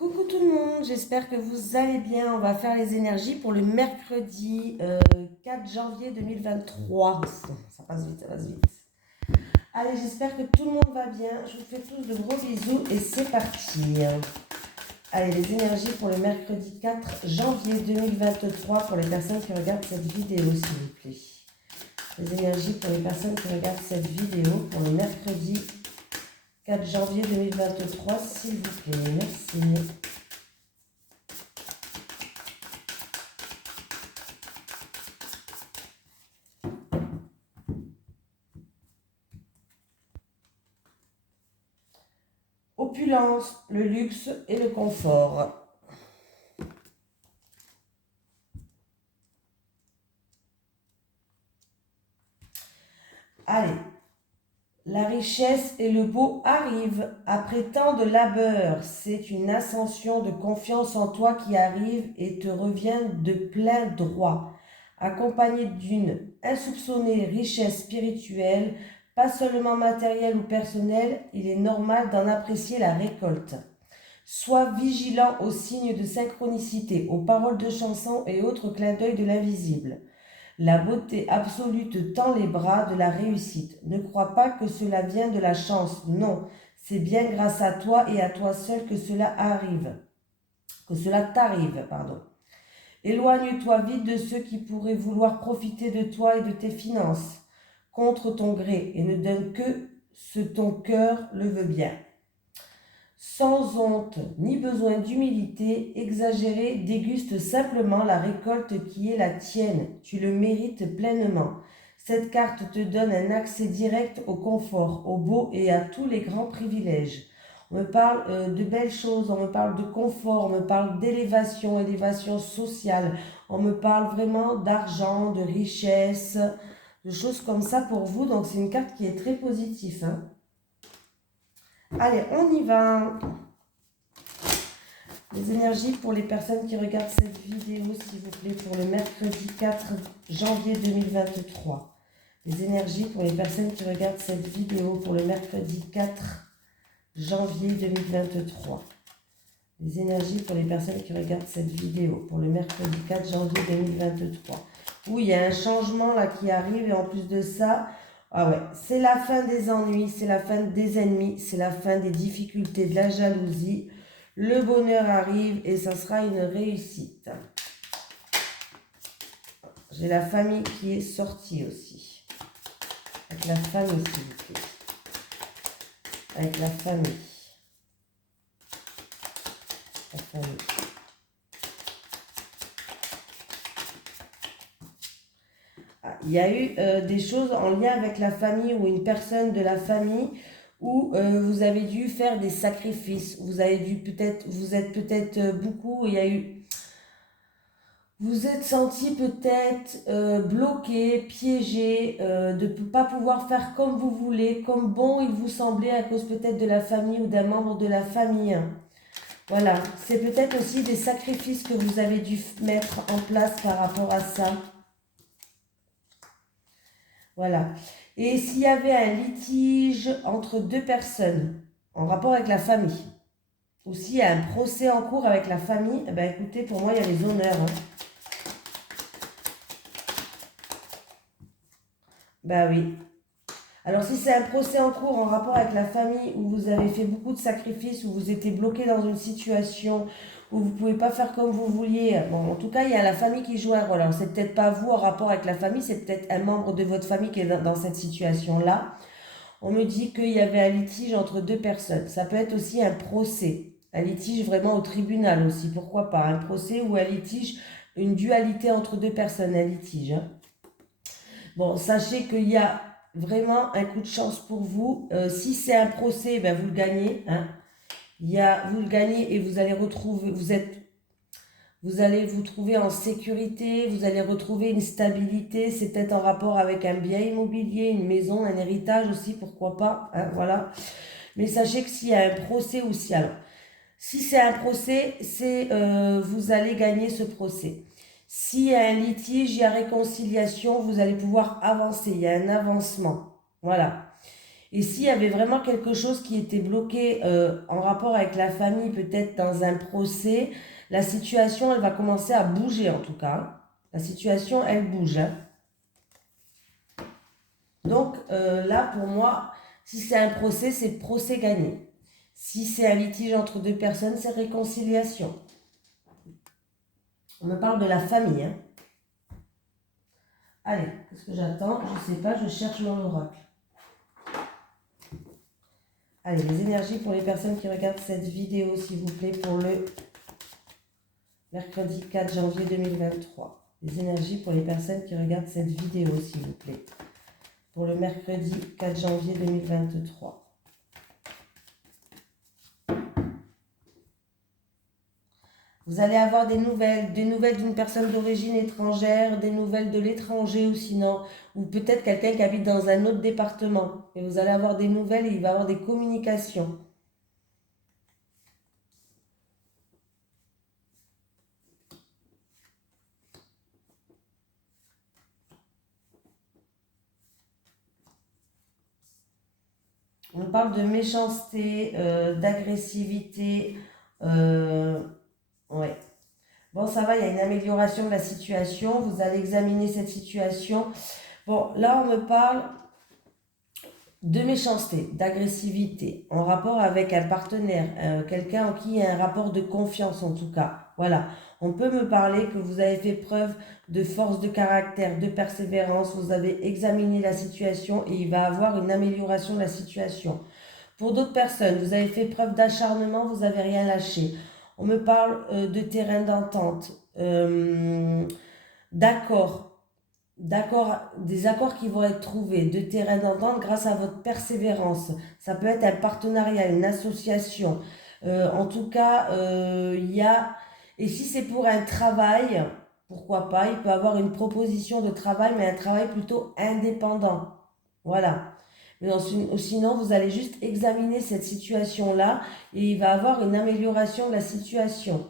Coucou tout le monde, j'espère que vous allez bien. On va faire les énergies pour le mercredi 4 janvier 2023. Ça passe vite, ça passe vite. Allez, j'espère que tout le monde va bien. Je vous fais tous de gros bisous et c'est parti. Allez, les énergies pour le mercredi 4 janvier 2023 pour les personnes qui regardent cette vidéo, s'il vous plaît. Les énergies pour les personnes qui regardent cette vidéo pour le mercredi 4 janvier 2023, s'il vous plaît. Merci. Opulence, le luxe et le confort. Allez, la richesse et le beau arrivent après tant de labeur. C'est une ascension de confiance en toi qui arrive et te revient de plein droit, accompagnée d'une insoupçonnée richesse spirituelle, pas seulement matérielle ou personnelle. Il est normal d'en apprécier la récolte. Sois vigilant aux signes de synchronicité, aux paroles de chansons et autres clins d'œil de l'invisible. La beauté absolue te tend les bras de la réussite. Ne crois pas que cela vient de la chance. Non, c'est bien grâce à toi et à toi seul que cela arrive. Que cela t'arrive, pardon. Éloigne-toi vite de ceux qui pourraient vouloir profiter de toi et de tes finances contre ton gré et ne donne que ce ton cœur le veut bien. Sans honte ni besoin d'humilité exagérée, déguste simplement la récolte qui est la tienne. Tu le mérites pleinement. Cette carte te donne un accès direct au confort, au beau et à tous les grands privilèges. On me parle de belles choses, on me parle de confort, on me parle d'élévation, élévation sociale. On me parle vraiment d'argent, de richesse, de choses comme ça pour vous. Donc c'est une carte qui est très positive, hein. Allez, on y va. Les énergies pour les personnes qui regardent cette vidéo, s'il vous plaît, pour le mercredi 4 janvier 2023. Les énergies pour les personnes qui regardent cette vidéo pour le mercredi 4 janvier 2023. Les énergies pour les personnes qui regardent cette vidéo pour le mercredi 4 janvier 2023. Oui, il y a un changement là qui arrive et en plus de ça, ah ouais, c'est la fin des ennuis, c'est la fin des ennemis, c'est la fin des difficultés, de la jalousie. Le bonheur arrive et ça sera une réussite. J'ai la famille qui est sortie aussi. Avec la famille, s'il vous plaît. Avec la famille. La famille. Ah, il y a eu des choses en lien avec la famille ou une personne de la famille où vous avez dû faire des sacrifices. Vous avez dû peut-être, vous êtes peut-être beaucoup, il y a eu... Vous êtes senti peut-être bloqué, piégé, de ne pas pouvoir faire comme vous voulez, comme bon il vous semblait à cause peut-être de la famille ou d'un membre de la famille. Voilà, c'est peut-être aussi des sacrifices que vous avez dû mettre en place par rapport à ça. Voilà. Et s'il y avait un litige entre deux personnes en rapport avec la famille, ou s'il y a un procès en cours avec la famille, eh ben écoutez, pour moi, il y a les honneurs, hein. Bah oui. Alors si c'est un procès en cours en rapport avec la famille où vous avez fait beaucoup de sacrifices, où vous étiez bloqué dans une situation où vous ne pouvez pas faire comme vous vouliez, bon, en tout cas, il y a la famille qui joue un rôle. Alors c'est peut-être pas vous en rapport avec la famille, c'est peut-être un membre de votre famille qui est dans cette situation-là. On me dit qu'il y avait un litige entre deux personnes. Ça peut être aussi un procès, un litige vraiment au tribunal aussi, pourquoi pas, un procès ou un litige, une dualité entre deux personnes, un litige, hein. Bon, sachez qu'il y a vraiment un coup de chance pour vous. Si c'est un procès, ben vous le gagnez, hein. Vous le gagnez et vous allez retrouver, vous allez vous trouver en sécurité, vous allez retrouver une stabilité. C'est peut-être en rapport avec un bien immobilier, une maison, un héritage aussi, pourquoi pas, hein, voilà. Mais sachez que s'il y a un procès aussi, alors, si c'est un procès, vous allez gagner ce procès. S'il y a un litige, il y a réconciliation, vous allez pouvoir avancer, il y a un avancement. Voilà. Et s'il y avait vraiment quelque chose qui était bloqué en rapport avec la famille, peut-être dans un procès, la situation, elle va commencer à bouger en tout cas. La situation, elle bouge. Hein. Donc là, pour moi, si c'est un procès, c'est procès gagné. Si c'est un litige entre deux personnes, c'est réconciliation. On me parle de la famille. Hein. Allez, qu'est-ce que j'attends? Je ne sais pas, je cherche mon oracle. Allez, les énergies pour les personnes qui regardent cette vidéo, s'il vous plaît, pour le mercredi 4 janvier 2023. Les énergies pour les personnes qui regardent cette vidéo, s'il vous plaît, pour le mercredi 4 janvier 2023. Vous allez avoir des nouvelles d'une personne d'origine étrangère, des nouvelles de l'étranger ou sinon, ou peut-être quelqu'un qui habite dans un autre département. Et vous allez avoir des nouvelles et il va y avoir des communications. On parle de méchanceté, d'agressivité. Ouais. Bon, ça va, il y a une amélioration de la situation. Vous allez examiner cette situation. Bon, là, on me parle de méchanceté, d'agressivité, en rapport avec un partenaire, quelqu'un en qui il y a un rapport de confiance en tout cas. Voilà, on peut me parler que vous avez fait preuve de force de caractère, de persévérance, vous avez examiné la situation et il va y avoir une amélioration de la situation. Pour d'autres personnes, vous avez fait preuve d'acharnement, vous n'avez rien lâché. On me parle de terrain d'entente, d'accord, des accords qui vont être trouvés, de terrain d'entente grâce à votre persévérance. Ça peut être un partenariat, une association. En tout cas, il y a... Et si c'est pour un travail, pourquoi pas, il peut avoir une proposition de travail, mais un travail plutôt indépendant. Voilà. Mais sinon, vous allez juste examiner cette situation-là et il va avoir une amélioration de la situation.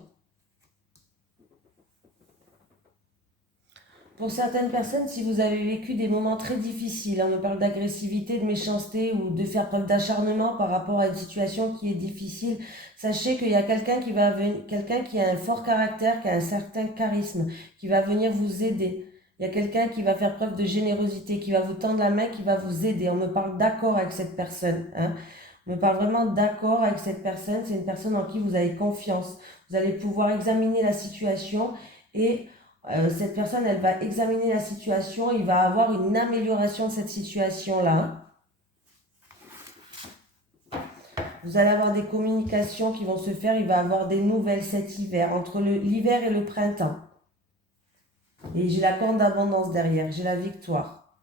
Pour certaines personnes, si vous avez vécu des moments très difficiles, on me parle d'agressivité, de méchanceté ou de faire preuve d'acharnement par rapport à une situation qui est difficile, sachez qu'il y a quelqu'un qui va venir, quelqu'un qui a un fort caractère, qui a un certain charisme, qui va venir vous aider. Il y a quelqu'un qui va faire preuve de générosité, qui va vous tendre la main, qui va vous aider. On me parle d'accord avec cette personne. Hein. On me parle vraiment d'accord avec cette personne. C'est une personne en qui vous avez confiance. Vous allez pouvoir examiner la situation et cette personne, elle va examiner la situation, il va avoir une amélioration de cette situation-là. Vous allez avoir des communications qui vont se faire, il va avoir des nouvelles cet hiver, entre l'hiver et le printemps. Et j'ai la corne d'abondance derrière, j'ai la victoire.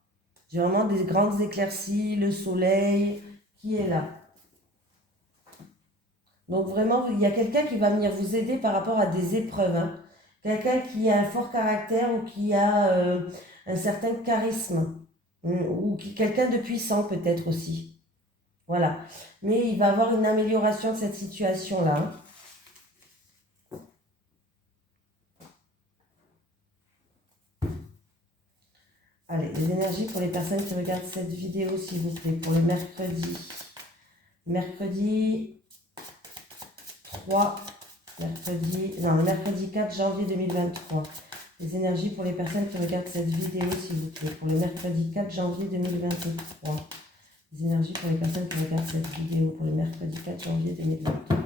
J'ai vraiment des grandes éclaircies, le soleil qui est là. Donc vraiment, il y a quelqu'un qui va venir vous aider par rapport à des épreuves. Hein. Quelqu'un qui a un fort caractère ou qui a un certain charisme. Ou quelqu'un de puissant peut-être aussi. Voilà. Mais il va avoir une amélioration de cette situation-là. Hein. Allez, les énergies pour les personnes qui regardent cette vidéo, s'il vous plaît, pour le mercredi. Mercredi 3, le mercredi 4 janvier 2023. Les énergies pour les personnes qui regardent cette vidéo, s'il vous plaît, pour le mercredi 4 janvier 2023. Les énergies pour les personnes qui regardent cette vidéo, pour le mercredi 4 janvier 2023.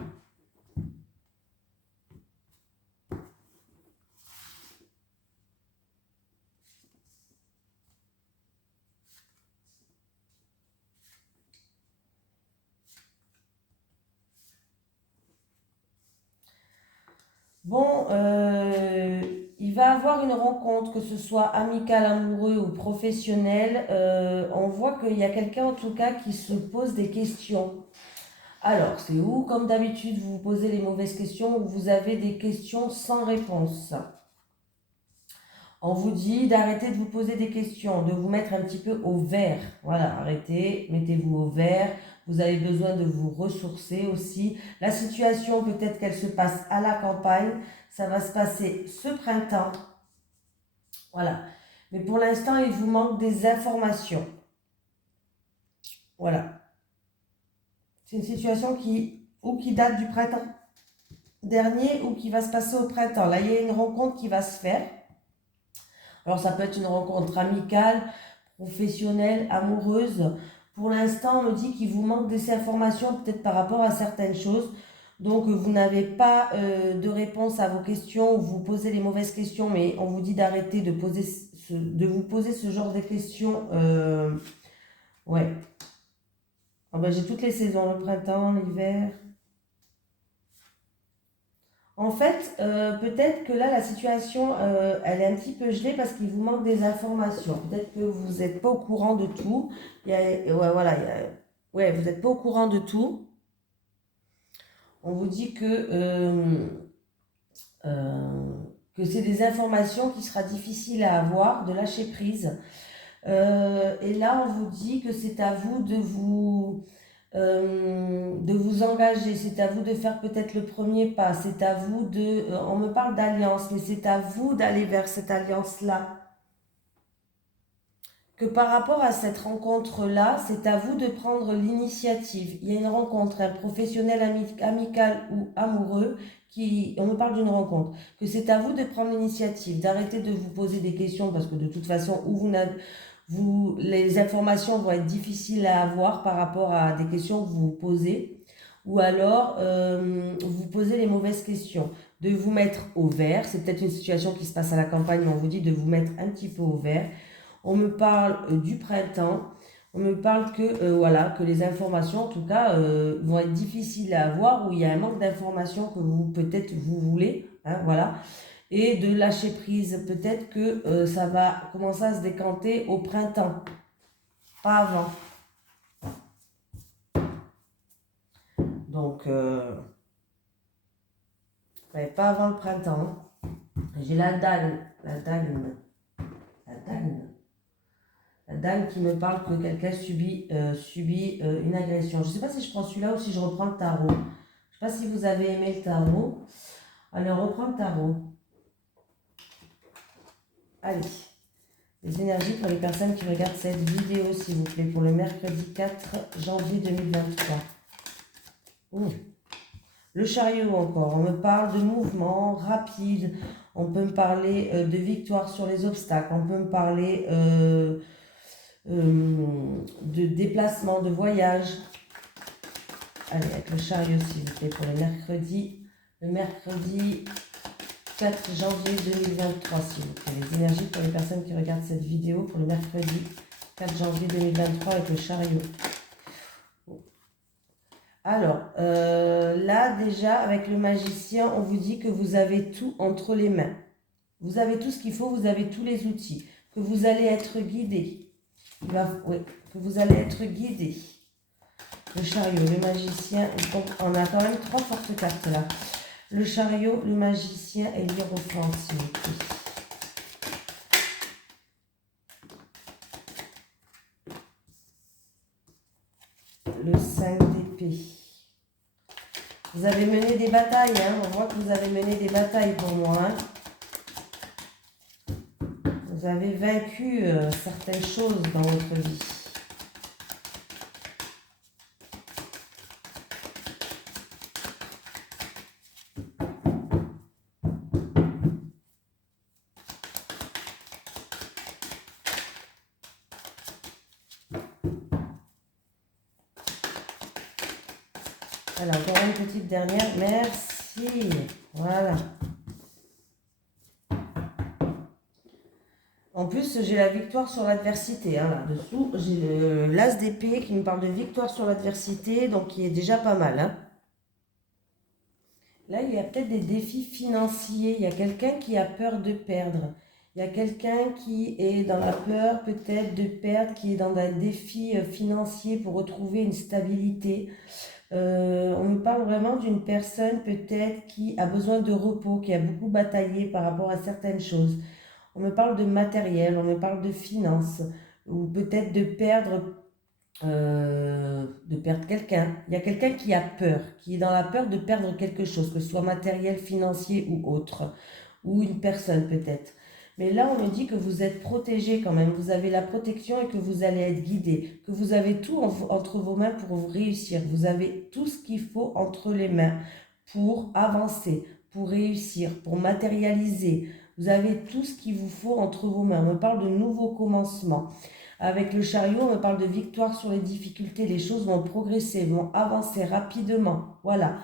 Bon, il va avoir une rencontre, que ce soit amical, amoureux ou professionnel. On voit qu'il y a quelqu'un en tout cas qui se pose des questions. Alors, c'est où, comme d'habitude, vous vous posez les mauvaises questions ou vous avez des questions sans réponse. On vous dit d'arrêter de vous poser des questions, de vous mettre un petit peu au vert. Voilà, arrêtez, mettez-vous au vert. Vous avez besoin de vous ressourcer aussi. La situation, peut-être qu'elle se passe à la campagne. Ça va se passer ce printemps. Voilà. Mais pour l'instant, il vous manque des informations. Voilà. C'est une situation qui date du printemps dernier ou qui va se passer au printemps. Là, il y a une rencontre qui va se faire. Alors, ça peut être une rencontre amicale, professionnelle, amoureuse. Pour l'instant, on me dit qu'il vous manque des informations, peut-être par rapport à certaines choses. Donc, vous n'avez pas de réponse à vos questions, ou vous posez les mauvaises questions, mais on vous dit d'arrêter de vous poser ce genre de questions. Ouais. Ah ben, j'ai toutes les saisons, le printemps, l'hiver. En fait, peut-être que là, la situation, elle est un petit peu gelée parce qu'il vous manque des informations. Peut-être que vous n'êtes pas au courant de tout. Ouais, voilà, ouais, vous n'êtes pas au courant de tout. On vous dit euh, que c'est des informations qui sera difficile à avoir, de lâcher prise. Et là, on vous dit que c'est à vous de vous engager, c'est à vous de faire peut-être le premier pas, c'est à vous on me parle d'alliance, mais c'est à vous d'aller vers cette alliance-là. Que par rapport à cette rencontre-là, c'est à vous de prendre l'initiative. Il y a une rencontre, un professionnel amical ou amoureux, on me parle d'une rencontre, que c'est à vous de prendre l'initiative, d'arrêter de vous poser des questions parce que de toute façon, les informations vont être difficiles à avoir par rapport à des questions que vous vous posez, ou alors vous posez les mauvaises questions. De vous mettre au vert, c'est peut-être une situation qui se passe à la campagne, mais on vous dit de vous mettre un petit peu au vert. On me parle du printemps, on me parle voilà, que les informations en tout cas vont être difficiles à avoir, où il y a un manque d'informations que peut-être vous voulez, hein, voilà, et de lâcher prise. Peut-être que ça va commencer à se décanter au printemps, pas avant. Donc, ouais, pas avant le printemps. J'ai la dague, la dague qui me parle que quelqu'un subit une agression. Je ne sais pas si je prends celui-là ou si je reprends le tarot. Je ne sais pas si vous avez aimé le tarot. Alors, reprends le tarot. Allez. Les énergies pour les personnes qui regardent cette vidéo, s'il vous plaît, pour le mercredi 4 janvier 2023. Le chariot encore, on me parle de mouvement rapide, on peut me parler de victoire sur les obstacles, on peut me parler de déplacement, de voyage. Allez, avec le chariot, s'il vous plaît, pour le mercredi 4 janvier 2023, s'il vous plaît. Les énergies pour les personnes qui regardent cette vidéo pour le mercredi 4 janvier 2023 avec le chariot. Alors, là déjà, avec le magicien, on vous dit que vous avez tout entre les mains. Vous avez tout ce qu'il faut, vous avez tous les outils. Que vous allez être guidé. Oui, que vous allez être guidé. Le chariot, le magicien, donc on a quand même 3 fortes cartes là. Le chariot, le magicien et l'hiérophant, s'il vous plaît. Le 5 d'épée. Vous avez mené des batailles, hein. On voit que vous avez mené des batailles pour moi. Hein. Vous avez vaincu certaines choses dans votre vie. Alors, encore une petite dernière. Merci. Voilà. En plus, j'ai la victoire sur l'adversité. Hein, là-dessous, j'ai l'as d'épée qui me parle de victoire sur l'adversité, donc qui est déjà pas mal. Hein. Là, il y a peut-être des défis financiers. Il y a quelqu'un qui a peur de perdre. Il y a quelqu'un qui est dans la peur peut-être de perdre, qui est dans un défi financier pour retrouver une stabilité. On me parle vraiment d'une personne peut-être qui a besoin de repos, qui a beaucoup bataillé par rapport à certaines choses. On me parle de matériel, on me parle de finances, ou peut-être de perdre quelqu'un. Il y a quelqu'un qui a peur, qui est dans la peur de perdre quelque chose, que ce soit matériel, financier ou autre, ou une personne peut-être. Mais là, on me dit que vous êtes protégé quand même. Vous avez la protection et que vous allez être guidé. Que vous avez tout entre vos mains pour vous réussir. Vous avez tout ce qu'il faut entre les mains pour avancer, pour réussir, pour matérialiser. Vous avez tout ce qu'il vous faut entre vos mains. On me parle de nouveaux commencements. Avec le chariot, on me parle de victoire sur les difficultés. Les choses vont progresser, vont avancer rapidement. Voilà.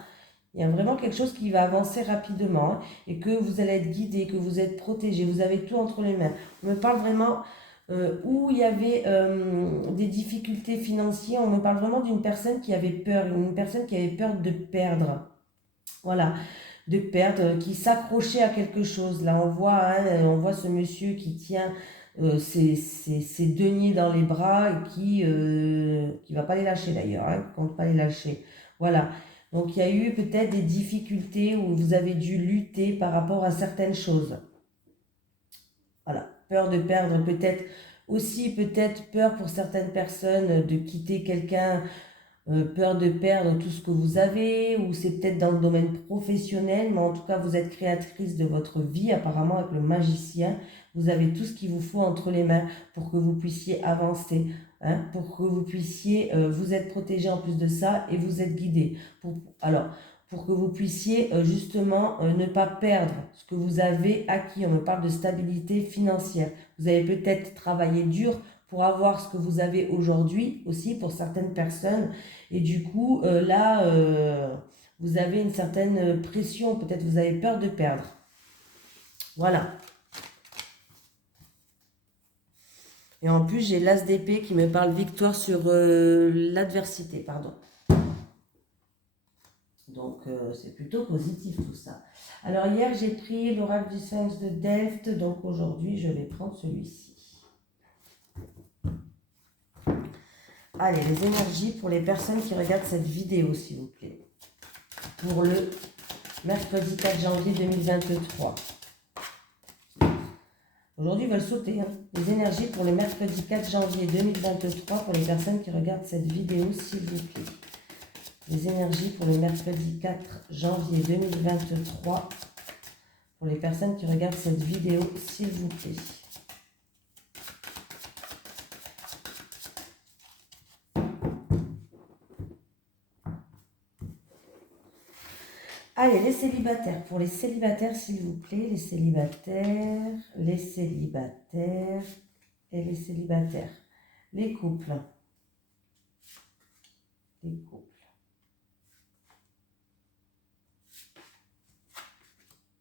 Il y a vraiment quelque chose qui va avancer rapidement, hein, et que vous allez être guidé, que vous êtes protégé, vous avez tout entre les mains. On me parle vraiment où il y avait des difficultés financières. On me parle vraiment d'une personne qui avait peur, une personne qui avait peur de perdre. Voilà, de perdre, qui s'accrochait à quelque chose. Là, on voit ce monsieur qui tient ses deniers dans les bras et qui va pas les lâcher d'ailleurs, hein, qui compte pas les lâcher. Voilà. Donc, il y a eu peut-être des difficultés où vous avez dû lutter par rapport à certaines choses. Voilà. Peur de perdre, peut-être aussi, peut-être peur pour certaines personnes de quitter quelqu'un, peur de perdre tout ce que vous avez, ou c'est peut-être dans le domaine professionnel, mais en tout cas, vous êtes créatrice de votre vie, apparemment avec le magicien. Vous avez tout ce qu'il vous faut entre les mains pour que vous puissiez avancer, hein, pour que vous puissiez, vous êtes protégé en plus de ça, et vous êtes guidé. Alors, pour que vous puissiez justement ne pas perdre ce que vous avez acquis. On me parle de stabilité financière. Vous avez peut-être travaillé dur pour avoir ce que vous avez aujourd'hui aussi pour certaines personnes. Et du coup, là, vous avez une certaine pression, peut-être vous avez peur de perdre. Voilà. Et en plus, j'ai l'as d'épée qui me parle victoire sur l'adversité, pardon. Donc, c'est plutôt positif tout ça. Alors, hier, j'ai pris l'oracle du Sphinx de Delft. Donc, aujourd'hui, je vais prendre celui-ci. Allez, les énergies pour les personnes qui regardent cette vidéo, s'il vous plaît. Pour le mercredi 4 janvier 2023. Aujourd'hui, ils veulent sauter. Hein. Les énergies pour le mercredi 4 janvier 2023 pour les personnes qui regardent cette vidéo, s'il vous plaît. Les énergies pour le mercredi 4 janvier 2023 pour les personnes qui regardent cette vidéo, s'il vous plaît. Allez, les célibataires. Pour les célibataires, s'il vous plaît. Les célibataires et les célibataires. Les couples. Les couples.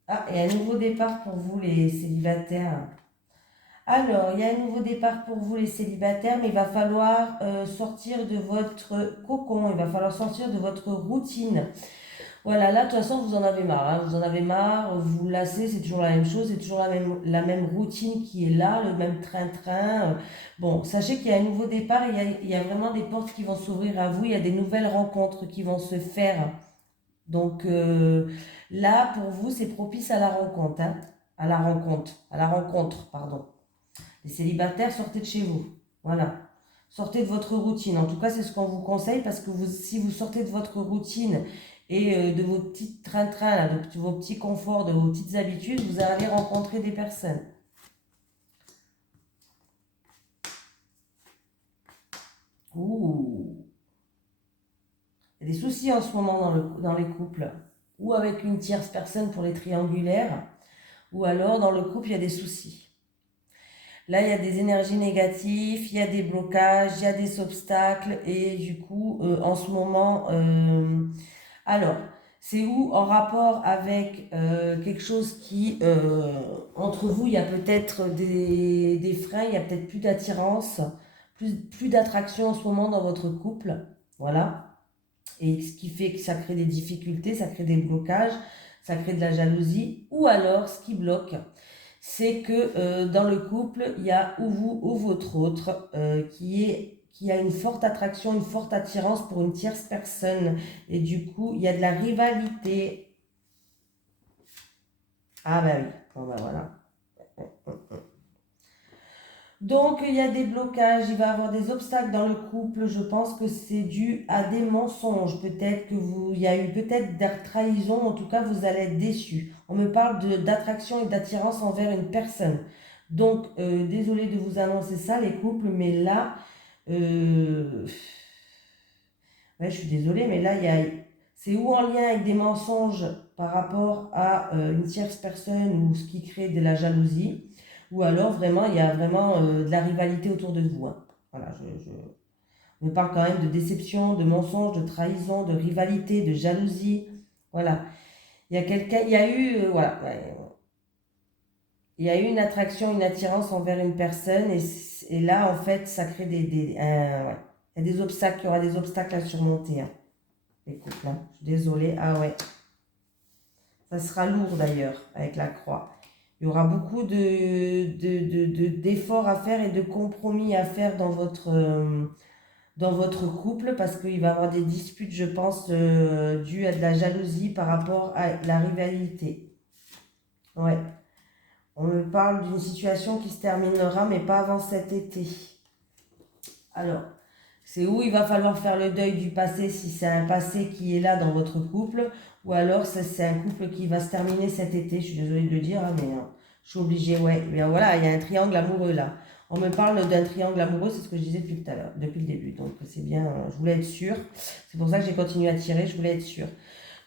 Ah, et un nouveau départ pour vous, les célibataires. Alors, il y a un nouveau départ pour vous, les célibataires, mais il va falloir sortir de votre cocon. Il va falloir sortir de votre routine. Voilà, là, de toute façon, vous en avez marre. Hein, vous en avez marre, vous vous lassez, c'est toujours la même chose, c'est toujours la même routine qui est là, le même train-train. Bon, sachez qu'il y a un nouveau départ, il y a vraiment des portes qui vont s'ouvrir à vous, il y a des nouvelles rencontres qui vont se faire. Donc là, pour vous, c'est propice à la rencontre, hein, à la rencontre, pardon. Les célibataires, sortez de chez vous. Voilà. Sortez de votre routine. En tout cas, c'est ce qu'on vous conseille parce que si vous sortez de votre routine et de vos petits trains-trains, de vos petits conforts, de vos petites habitudes, vous allez rencontrer des personnes. Ouh. Il y a des soucis en ce moment dans les couples. Ou avec une tierce personne pour les triangulaires. Ou alors, dans le couple, il y a des soucis. Là, il y a des énergies négatives, il y a des blocages, il y a des obstacles. Et du coup, en ce moment... alors, c'est où en rapport avec quelque chose qui, entre vous, il y a peut-être des freins, il y a peut-être plus d'attirance, plus d'attraction en ce moment dans votre couple. Voilà. Et ce qui fait que ça crée des difficultés, ça crée des blocages, ça crée de la jalousie. Ou alors, ce qui bloque, c'est que dans le couple, il y a ou vous ou votre autre qui a une forte attraction, une forte attirance pour une tierce personne. Et du coup, il y a de la rivalité. Ah bah oui, bon bah voilà. Donc, il y a des blocages, il va y avoir des obstacles dans le couple. Je pense que c'est dû à des mensonges. Peut-être que il y a eu peut-être des trahisons. En tout cas, vous allez être déçus. On me parle d'attraction et d'attirance envers une personne. Donc, désolé de vous annoncer ça, les couples, mais là, euh, ouais, je suis désolée, mais là, c'est ou en lien avec des mensonges par rapport à une tierce personne ou ce qui crée de la jalousie, ou alors vraiment, il y a vraiment de la rivalité autour de vous, hein. Voilà, on parle quand même de déception, de mensonges, de trahison, de rivalité, de jalousie. Voilà. Il y a quelqu'un, il y a eu, voilà, ouais, il y a eu une attraction, une attirance envers une personne, et là, en fait, ça crée ouais. Il y a des obstacles, il y aura des obstacles à surmonter, hein. Écoute, là, je suis désolée. Ah ouais, ça sera lourd d'ailleurs avec la croix. Il y aura beaucoup d'efforts à faire et de compromis à faire dans votre couple parce qu'il va y avoir des disputes, je pense, dues à de la jalousie par rapport à la rivalité. Ouais, on me parle d'une situation qui se terminera, mais pas avant cet été. Alors, c'est où il va falloir faire le deuil du passé si c'est un passé qui est là dans votre couple, ou alors c'est un couple qui va se terminer cet été. Je suis désolée de le dire, hein, mais je suis obligée, ouais. Mais voilà, il y a un triangle amoureux là. On me parle d'un triangle amoureux, c'est ce que je disais depuis tout à l'heure, depuis le début. Donc c'est bien, je voulais être sûre. C'est pour ça que j'ai continué à tirer, je voulais être sûre.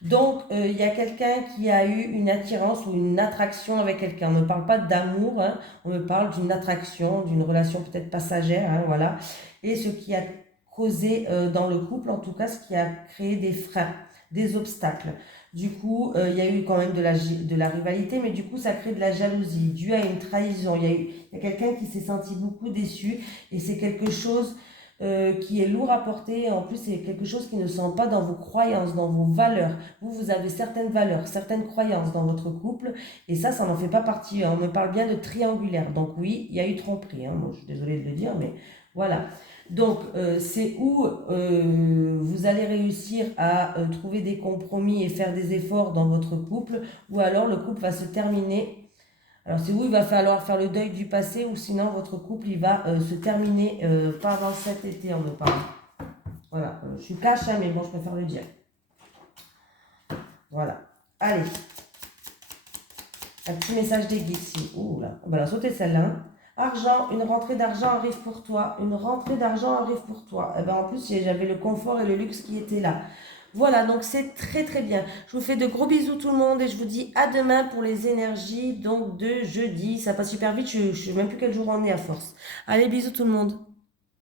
Donc, il y a quelqu'un qui a eu une attirance ou une attraction avec quelqu'un. On ne me parle pas d'amour, hein, on me parle d'une attraction, d'une relation peut-être passagère, hein, voilà. Et ce qui a causé dans le couple, en tout cas, ce qui a créé des freins, des obstacles. Du coup, il y a eu quand même de la rivalité, mais du coup, ça crée de la jalousie, dû à une trahison. Il y a quelqu'un qui s'est senti beaucoup déçu, et c'est quelque chose qui est lourd à porter. Et en plus, c'est quelque chose qui ne sent pas dans vos croyances, dans vos valeurs. Vous avez certaines valeurs, certaines croyances dans votre couple, et ça n'en fait pas partie. On me parle bien de triangulaire. Donc oui, il y a eu tromperie, hein. Moi, je suis désolée de le dire, mais voilà. Donc, c'est où vous allez réussir à trouver des compromis et faire des efforts dans votre couple, ou alors le couple va se terminer. Alors, c'est où il va falloir faire le deuil du passé, ou sinon votre couple il va se terminer pas avant cet été, on me parle. Voilà, je suis cash, hein, mais bon, je préfère le dire. Voilà. Allez, un petit message des guides ici. Ouh là, on va la sauter celle-là, hein. Argent, une rentrée d'argent arrive pour toi. Une rentrée d'argent arrive pour toi. Et ben en plus, j'avais le confort et le luxe qui étaient là. Voilà, donc c'est très très bien. Je vous fais de gros bisous tout le monde et je vous dis à demain pour les énergies donc de jeudi. Ça passe super vite, je ne sais même plus quel jour on est à force. Allez, bisous tout le monde.